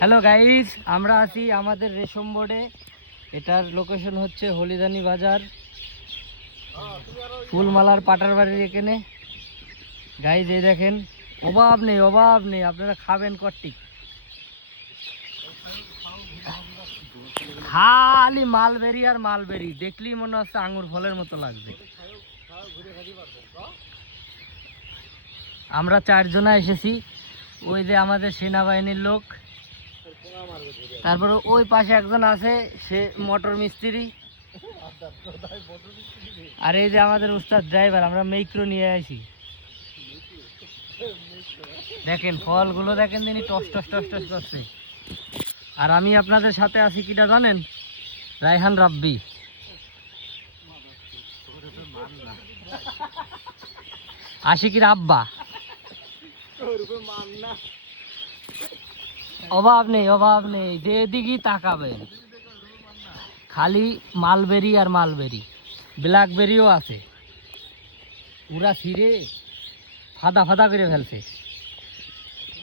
Hello guys, আমরা আছি আমাদের রেশম বোর্ডে। এটার লোকেশন হচ্ছে হলিদানি বাজার, ফুলমালার পাটার বাড়ির এখানে। গাইস এই দেখেন, অভাব নেই অভাব নেই, আপনারা খাবেন কর্তিক। খালি মালবেরি আর মালবেরি, দেখলেই মনে হচ্ছে আঙ্গুর ফলের মতো লাগবে। আমরা 4 জনা এসেছি, ওই যে আমাদের সেনাবাহিনীর লোক, তারপরে ওই পাশে একজন আছে, সে মোটর মিস্ত্রি, আর এই যে আমাদের উস্তাদ ড্রাইভার। আমরা মাইক্রো নিয়ে আসি। দেখেন ফলগুলো দেখেন, তিনি টস টস টস টস করছে। আর আমি আপনাদের সাথে আছি কিটা জানেন? রায়হান রাব্বি। আশিকির আব্বা। অভাব নেই অভাব নেই, যেদিকেই তাকাবেন খালি মালবেরি আর মালবেরি। ব্ল্যাকবেরিও আছে, পুরা ছিঁড়ে ফাদা ফাদা করে ফেলছে।